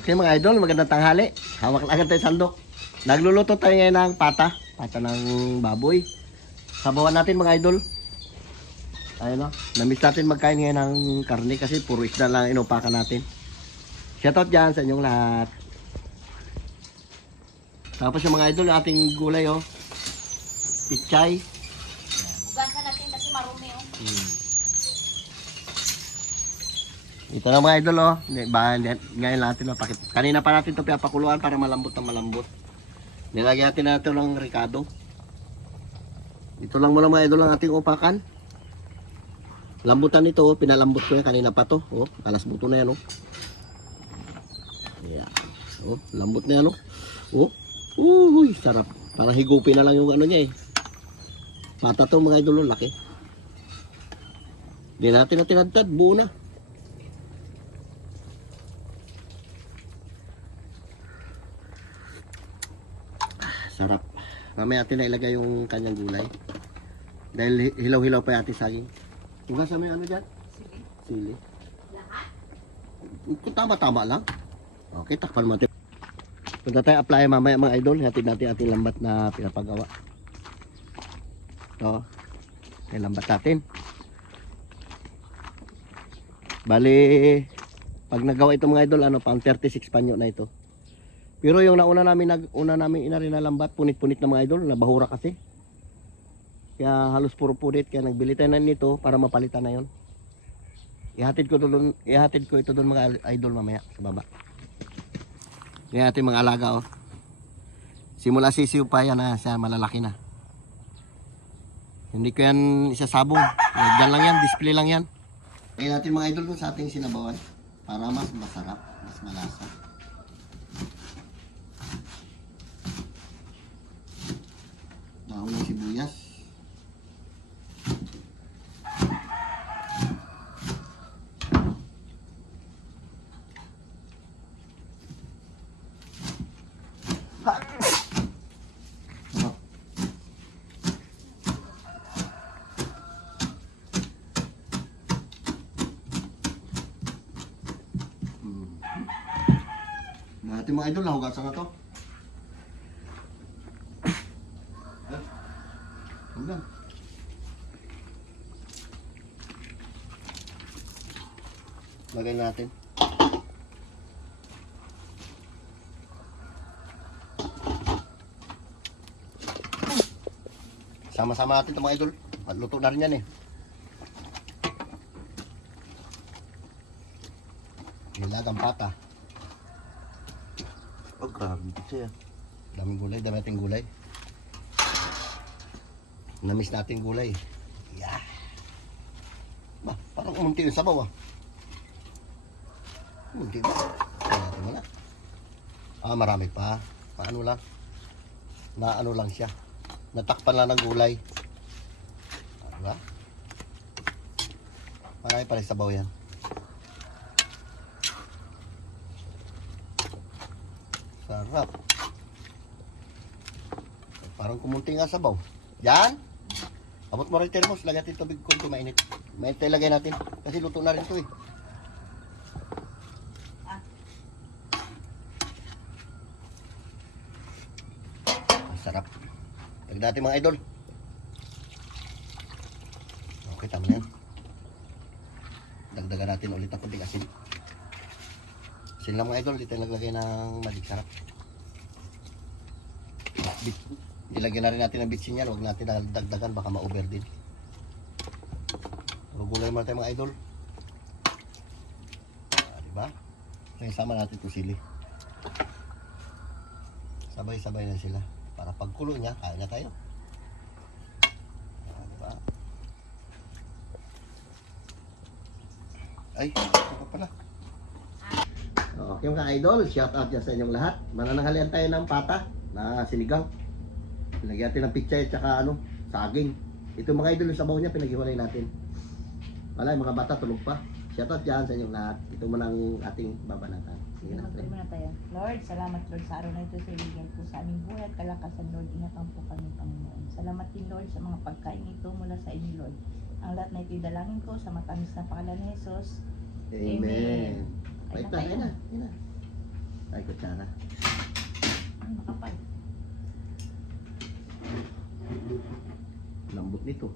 Okay mga idol, magandang tanghali. Hawak lang tayo sandok. Nagluluto tayo ngayon ng pata ng baboy. Sabawan natin mga idol. Ayun no, namiss natin magkain ngayon ng karne kasi puro isda lang inupakan natin. Shoutout dyan sa inyong lahat. Tapos yung mga idol, ating gulay oh. Pichay. Bugasan natin kasi marumi oh. Ito na mga idol oh. Ngayon natin mapakit. Kanina pa natin ito pinapakuluan para malambot na malambot. Nilagyan natin ng ricado. Ito lang muna mga idol ang ating upakan. Lambutan ito, pinalambot ko yan kanina pa to. Oh, alas buto na yan oh. Yeah. Oh, lambot na yan oh. Oh. Uy, sarap. Parang higupin na lang yung ano niya eh. Pata to mga idol, laki. Hindi natin na tinadtad, buo na. Sarap. Mamaya natin na ilagay yung kanyang gulay. Dahil hilaw-hilaw pa yung ating saging. Hugasan mo yung ano dyan? Sili. Kung tama-tama lang. Okay, takpan mo natin. Punta tayo apply mamaya mga idol. Hatid natin ating lambat na pinapagawa. Ito. Yung lambat natin. Bali, pag nagawa ito mga idol, ano, pang 36 panyo na ito. Pero yung una namin inarin na lambat, punit-punit na mga idol, nabahura kasi. Kaya halos puro punit, kaya nagbili tayo na nito para mapalitan na yon. Ihatid ko ito doon mga idol mamaya sa baba. Yan ating mga alaga oh. Simula sisiw pa yan na siya malalaki na. Hindi ko yan isasabong. Diyan lang yan, display lang yan. Kaya natin mga idol sa ating sinabawan para mas masarap, mas malasa. Dahon ng sibuyas. Natin mga idol, nahugasan na to. Hanggang. Lagay natin. Sama-sama natin ito mga idol. Luto na rin yan eh. Nilagang pata. Oh, grabe ito siya. Daming gulay, dami nating gulay. Namiss natin gulay. Yeah. Ba, parang umunti yung sabaw ah. Umunti ba? Kaya natin muna. Ah, marami pa. Paano lang? Naano lang siya. Natakpan lang ng gulay. Diba? Marami pa rin sabaw yan. Sarap. Parang kumunti nga sabaw. Yan. Abot mo rin termos. Lagyan natin tubig kung mainit. Mainit tayo lagay natin. Kasi luto na rin ito eh. Sarap. Lagyan natin mga idol. Okay, tama na yan. Dagdagan natin ulit ang kunting asin. Asin lang mga idol. Dito naglagay ng magic sarap. Ilagyan na rin natin ang bitsin yan. Huwag natin dagdagan. Baka ma-over din. Gulay mo tayo mga idol. Diba? Ngayon sama natin ito sili. Sabay-sabay na sila. Para pagkulo niya, kaya niya tayo. Diba? Ay, ito pa pala. Okay mga idol, shout out dyan sa inyong lahat. Manananghalian tayo ng pata na sinigang. Lagyan natin ng pichay at saka ano, saging. Ito mga idol, yung sabaw niya pinaghiwalay natin. Wala, yung mga bata tulog pa. Shout out dyan sa inyong lahat. Ito muna ang ating babanatan. Sige na. Magpray muna tayo. Lord, salamat Lord sa araw na ito sa ibigay po sa aming buhay at kalakasan Lord. Ingatan po kami Panginoon. Salamat din Lord sa mga pagkain ito mula sa inyo Lord. Ang lahat na ito dalangin ko sa matamis na pangalan ni Jesus. Amen. Amen. Wait na, yun na. kutsara. Ay, makapal. Lambot nito.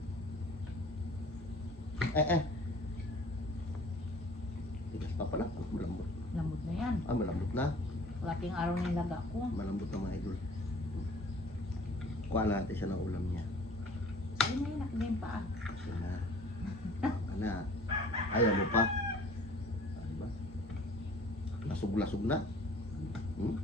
Tigas pa pala. Malambot. Lambot na yan. Malambot na. Pagating araw na ilaga ko. Malambot na mga idol. Kuha natin siya ng ulam niya. Ay, na yun. Nakagayin pa ah. Yan na. Ano? Ayaw mo pa? Ano ba? Lasog-lasog na. Hmm?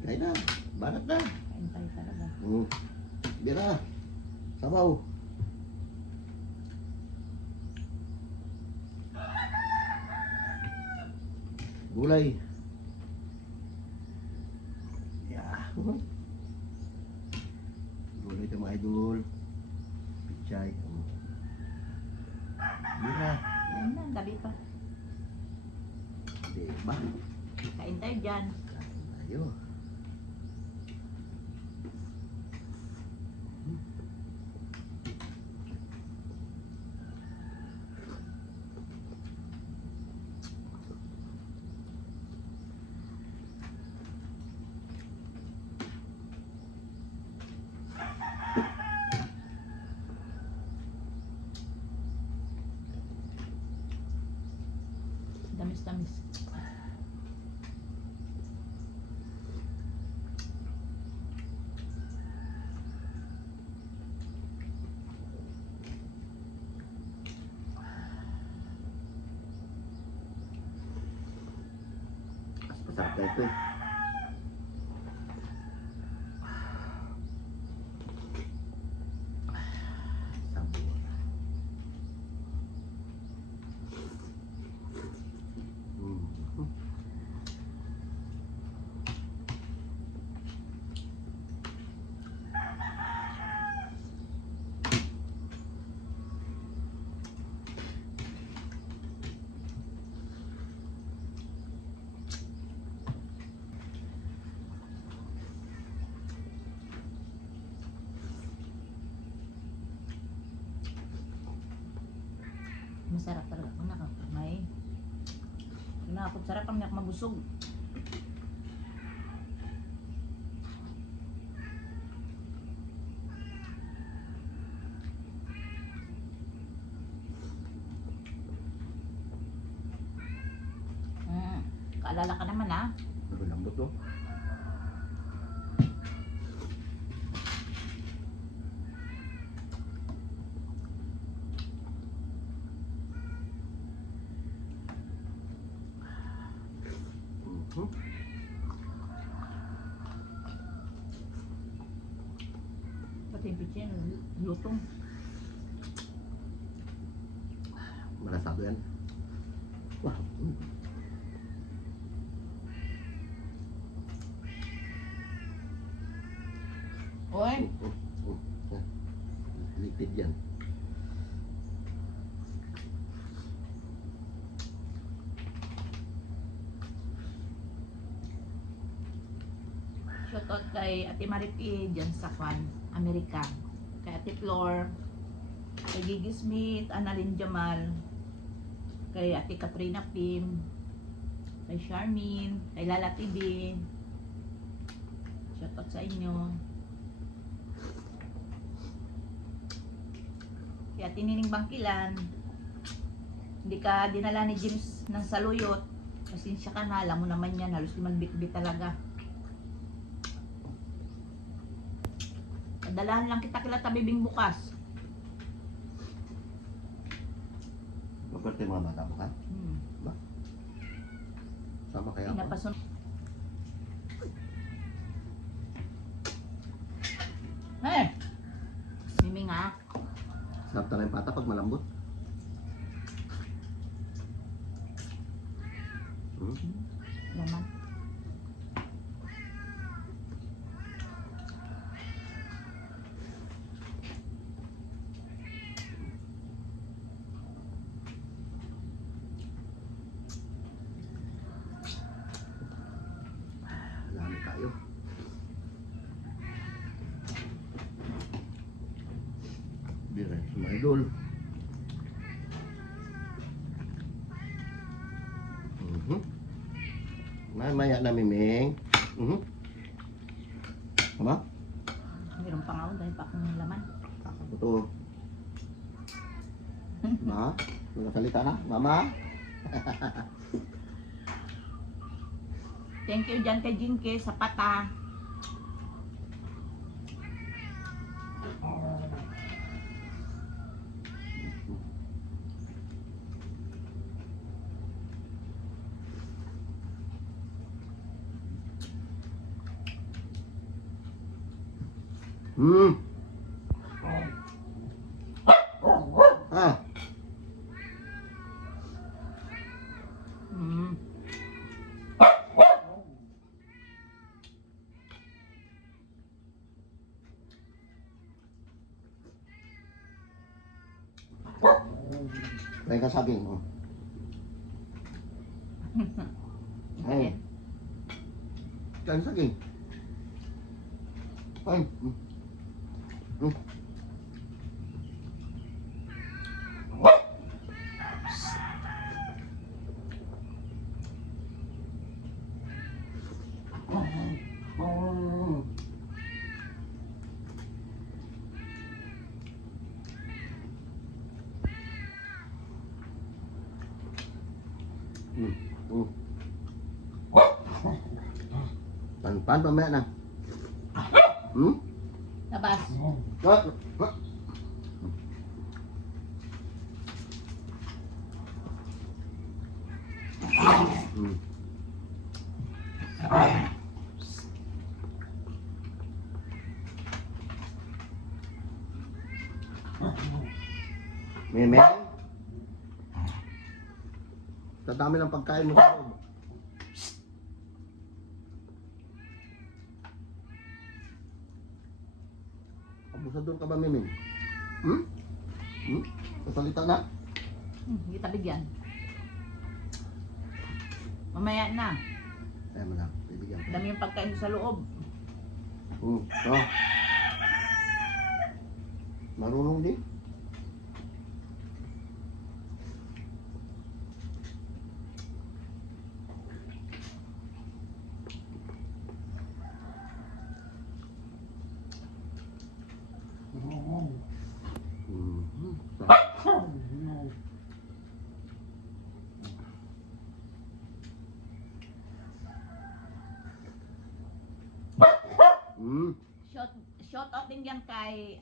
Kaya na. Banat na. Kain tayo talaga. Bira. Sabaw. Gulay. Yeah. Gulay ito mga idol. Pichay. Bira. Ayun na, ang gabi pa. Diba? Kain tayo dyan. Kain tayo. Tamis-tamis. Mas masarap na ito eh. Sabor. Masarap talaga kung nakakamay. Kung nakakot-sarap kami mabusog. Kaalala ka naman ah. Lambot no? Pati yung pitsin, lutong. Malasado yan. Wah. Oy, Lipid yan. shoutout kay Ate Maripi dyan sa Kwan, Amerika. Kay Ate Flor, kay Gigi Smith, Annalyn Jamal, kay Ate Katrina Pim, kay Charmin, kay Lala TV. Shoutout sa inyo. Kay Ate Nining Bangkilan, hindi ka dinala ni James ng saluyot. Pasensya ka na, alam mo naman yan, halos limang bit-bit talaga. Dalahan lang kita kila tabibing bukas. Maperte mga bata mo ka? Ba? Sama kaya ako? Pinapasun. Eh! Mimi nga. Sarap talaga yung pata pag malambot. Laman. Dami tayo. Bira, sumayo. idol. Maya na miming. Ano? Mayroon pa nga ako dahil pa akong laman. Ito. Ma? Nagsalita na? Mama? Thank you dyan kay Jinky sa pata. Ah. Kaya ka saging, oh. Ay. Kaya saging. Ay. Pan mamaya na. Labas. Meme. Sa dami ng pagkain mo sa loob. Abusador ka ba, Meme? Sasalita na? Hindi tabigyan. Mamaya na. Kaya mo na, bibigyan ko. Dami yung pagkain sa loob. Marunong din. Shout out din yan kay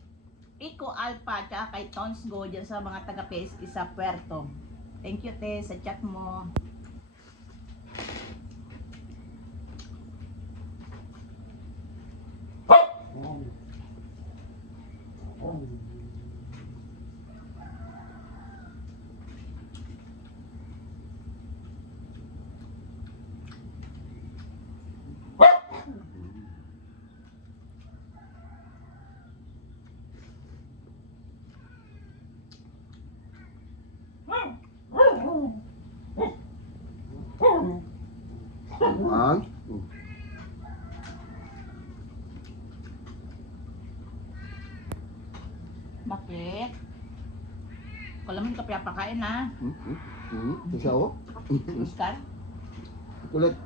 Ico Alpha at kay Tons Go dyan sa mga taga-Pesky sa Puerto. Thank you, te, sa chat mo. Bakit? Kala mo hindi ka pinapakain, ha? Isa o? Oscar? Kulit.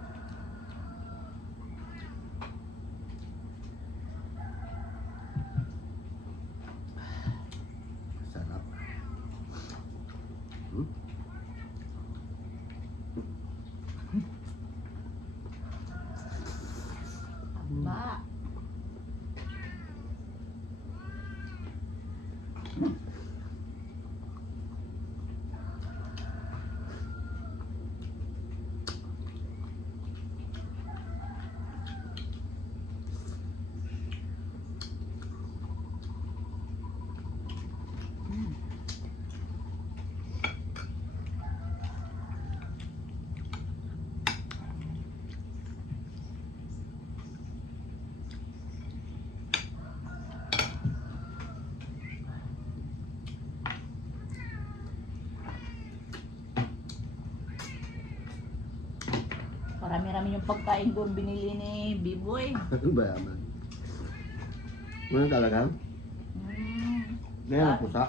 Sarap. Ba? Marami-rami yung pagkain doon binili ni Biboy. Ano ba yaman? Ano talaga? Ngayon ang pusa.